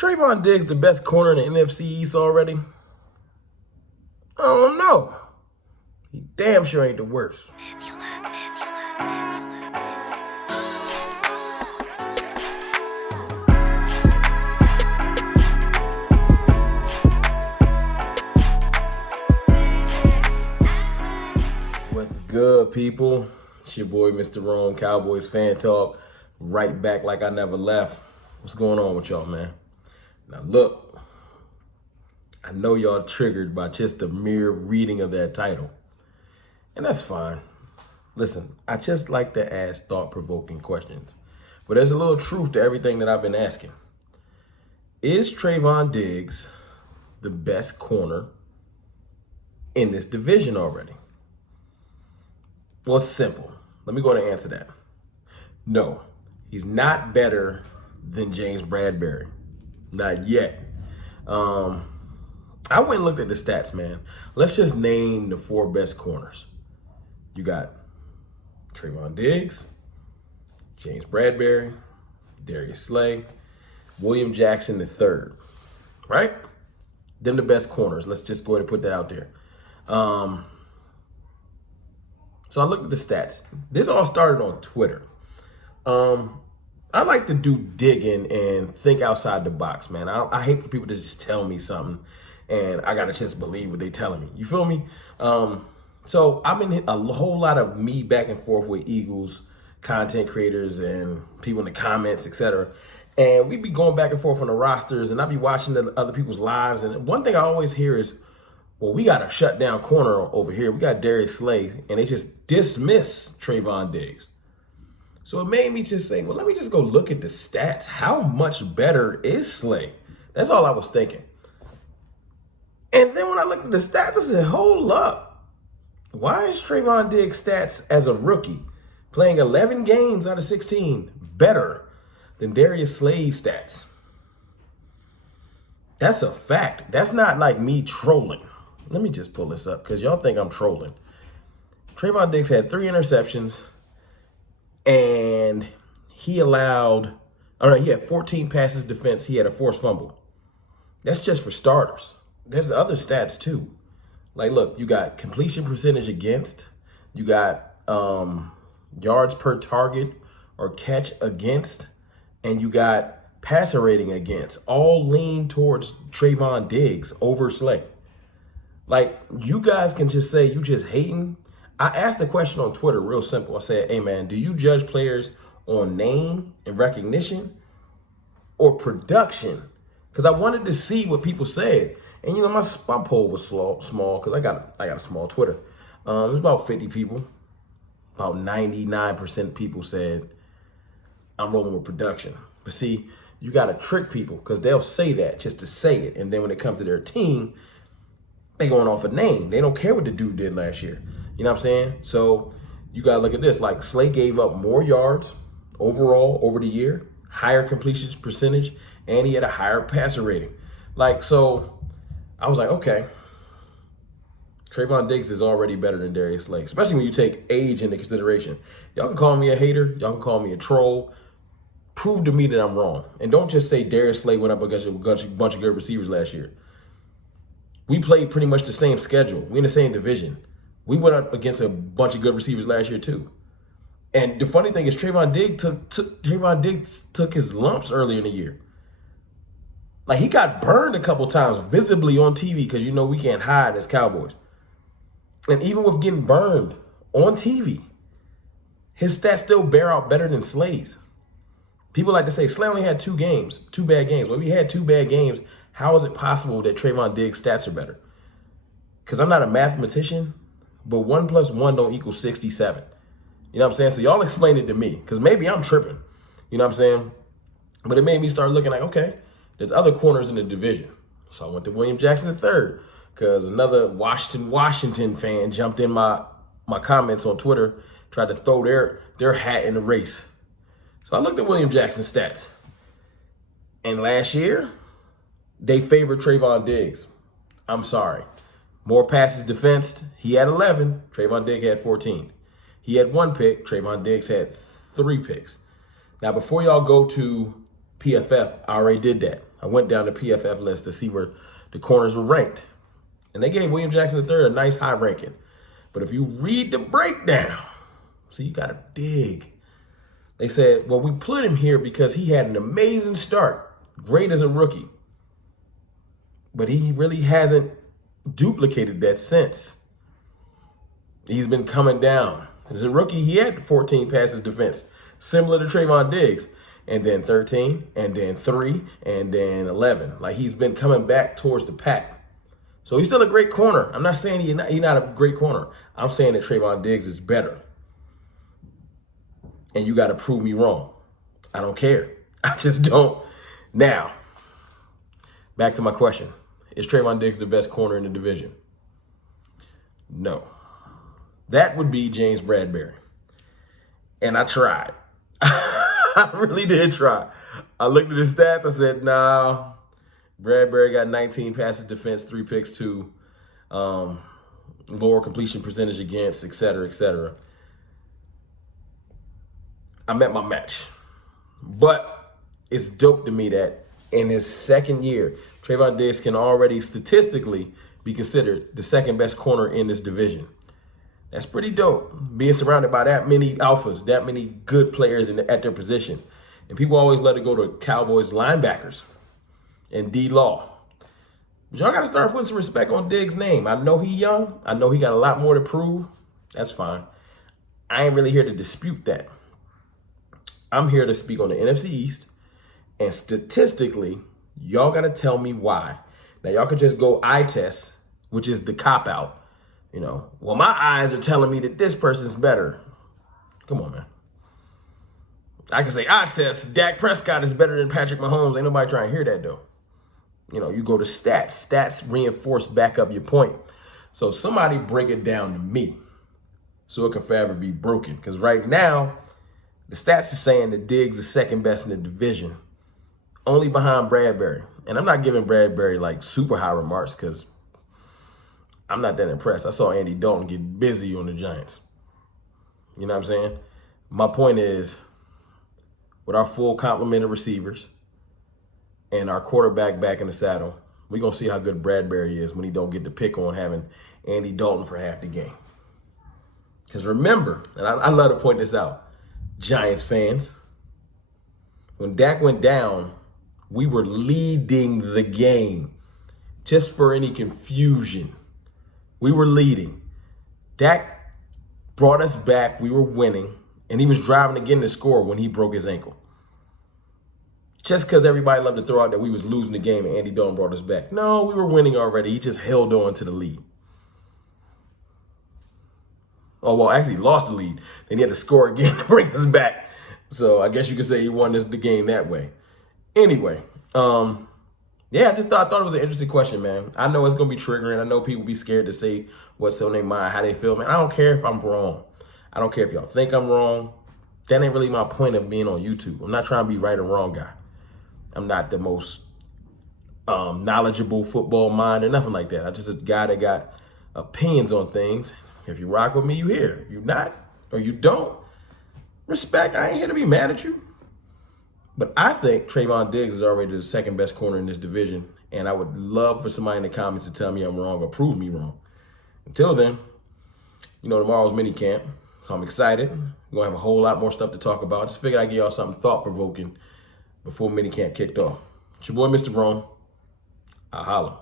Trevon Diggs the best corner in the NFC East already? I don't know. He damn sure ain't the worst. What's good, people? It's your boy, Mr. Rome, Cowboys Fan Talk. Right back like I never left. What's going on with y'all, man? Now, look, I know y'all triggered by just the mere reading of that title. And that's fine. Listen, I just like to ask thought-provoking questions. But there's a little truth to everything that I've been asking. Is Trevon Diggs the best corner in this division already? Well, it's simple. Let me go ahead and answer that. No, he's not better than James Bradbury. Not yet. I went and looked at the stats, man. Let's just name the four best corners. You got Trevon Diggs, James Bradbury, Darius Slay, William Jackson III. Right? Them the best corners. Let's just go ahead and put that out there. So I looked at the stats. This all started on Twitter. I like to do digging and think outside the box, man. I hate for people to just tell me something and I got to just believe what they're telling me. You feel me? So I've been a whole lot of me back and forth with Eagles content creators and people in the comments, etc. And we be going back and forth on the rosters, and I be watching the other people's lives. And one thing I always hear is, well, we got a shutdown corner over here. We got Darius Slay, and they just dismiss Trevon Diggs. So it made me just say, well, let me just go look at the stats. How much better is Slay? That's all I was thinking. And then when I looked at the stats, I said, hold up. Why is Trevon Diggs' stats as a rookie, playing 11 games out of 16, better than Darius Slay's stats? That's a fact. That's not like me trolling. Let me just pull this up because y'all think I'm trolling. Trevon Diggs had 3 interceptions and he had 14 passes defense. He had a forced fumble. That's just for starters. There's other stats too. Like, look, you got completion percentage against, you got yards per target or catch against, and you got passer rating against. All lean towards Trevon Diggs over Slay. Like, you guys can just say you just hating. I asked a question on Twitter, real simple. I said, hey, man, do you judge players on name and recognition or production? Because I wanted to see what people said. And, you know, my poll was small because I got a small Twitter. It was about 50 people. About 99% people said, I'm rolling with production. But see, you got to trick people because they'll say that just to say it. And then when it comes to their team, they going off a name. They don't care what the dude did last year. You know what I'm saying? So you got to look at this. Like, Slay gave up more yards overall over the year, higher completion percentage, and he had a higher passer rating. Like, so I was like, okay, Trevon Diggs is already better than Darius Slay, especially when you take age into consideration. Y'all can call me a hater. Y'all can call me a troll. Prove to me that I'm wrong. And don't just say Darius Slay went up against a bunch of good receivers last year. We played pretty much the same schedule. We in the same division. We went up against a bunch of good receivers last year too. And the funny thing is Trevon Diggs took his lumps earlier in the year. Like, he got burned a couple times visibly on TV because, you know, we can't hide as Cowboys. And even with getting burned on TV, his stats still bear out better than Slay's. People like to say Slay only had 2 bad games. Well, we had 2 bad games. How is it possible that Trevon Diggs' stats are better? Because I'm not a mathematician, but 1 + 1 don't equal 67. You know what I'm saying? So y'all explain it to me, because maybe I'm tripping. You know what I'm saying? But it made me start looking like, okay, there's other corners in the division. So I went to William Jackson III, because another Washington fan jumped in my comments on Twitter, tried to throw their hat in the race. So I looked at William Jackson's stats. And last year, they favored Trevon Diggs. I'm sorry. More passes defensed. He had 11. Trevon Diggs had 14. He had 1 pick. Trevon Diggs had 3 picks. Now, before y'all go to PFF, I already did that. I went down the PFF list to see where the corners were ranked. And they gave William Jackson III a nice high ranking. But if you read the breakdown, see, you got to dig. They said, well, we put him here because he had an amazing start, great as a rookie. But he really hasn't duplicated that since. He's been coming down. As a rookie, he had 14 passes defense, similar to Trevon Diggs. And then 13, and then 3, and then 11. Like, he's been coming back towards the pack. So he's still a great corner. I'm not saying he's not a great corner. I'm saying that Trevon Diggs is better. And you got to prove me wrong. I don't care. I just don't. Now, back to my question. Is Trevon Diggs the best corner in the division? No. That would be James Bradberry. And I tried. I really did try. I looked at his stats. I said, nah, Bradberry got 19 passes defense, 3 picks, 2, lower completion percentage against, et cetera, et cetera. I met my match. But it's dope to me that in his second year, Trevon Diggs can already statistically be considered the second best corner in this division. That's pretty dope, being surrounded by that many alphas, that many good players at their position. And people always let it go to Cowboys linebackers and D-Law. But y'all got to start putting some respect on Diggs' name. I know he's young. I know he got a lot more to prove. That's fine. I ain't really here to dispute that. I'm here to speak on the NFC East. And statistically, y'all got to tell me why. Now, y'all could just go eye test, which is the cop-out. You know, well, my eyes are telling me that this person's better. Come on, man. I can say, eye test, Dak Prescott is better than Patrick Mahomes. Ain't nobody trying to hear that, though. You know, you go to stats. Stats reinforce back up your point. So somebody break it down to me so it can forever be broken. Because right now, the stats are saying that Diggs is second best in the division, only behind Bradberry. And I'm not giving Bradberry, like, super high remarks because I'm not that impressed. I saw Andy Dalton get busy on the Giants. You know what I'm saying? My point is, with our full complement of receivers and our quarterback back in the saddle, we're going to see how good Bradberry is when he don't get to pick on having Andy Dalton for half the game. Because remember, and I love to point this out, Giants fans, when Dak went down, we were leading the game. Just for any confusion, we were leading. Dak brought us back. We were winning. And he was driving again to score when he broke his ankle. Just because everybody loved to throw out that we was losing the game and Andy Dalton brought us back. No, we were winning already. He just held on to the lead. Oh, well, actually lost the lead. Then he had to score again to bring us back. So I guess you could say he won the game that way. Anyway, yeah, I thought it was an interesting question, man. I know it's going to be triggering. I know people be scared to say what's on their mind, how they feel, man. I don't care if I'm wrong. I don't care if y'all think I'm wrong. That ain't really my point of being on YouTube. I'm not trying to be right or wrong guy. I'm not the most knowledgeable football mind or nothing like that. I'm just a guy that got opinions on things. If you rock with me, you here. If you not or you don't, respect. I ain't here to be mad at you. But I think Trevon Diggs is already the second best corner in this division. And I would love for somebody in the comments to tell me I'm wrong or prove me wrong. Until then, you know, tomorrow's mini camp. So I'm excited. We're going to have a whole lot more stuff to talk about. Just figured I'd give y'all something thought-provoking before mini camp kicked off. It's your boy, Mr. Rome. I'll holla.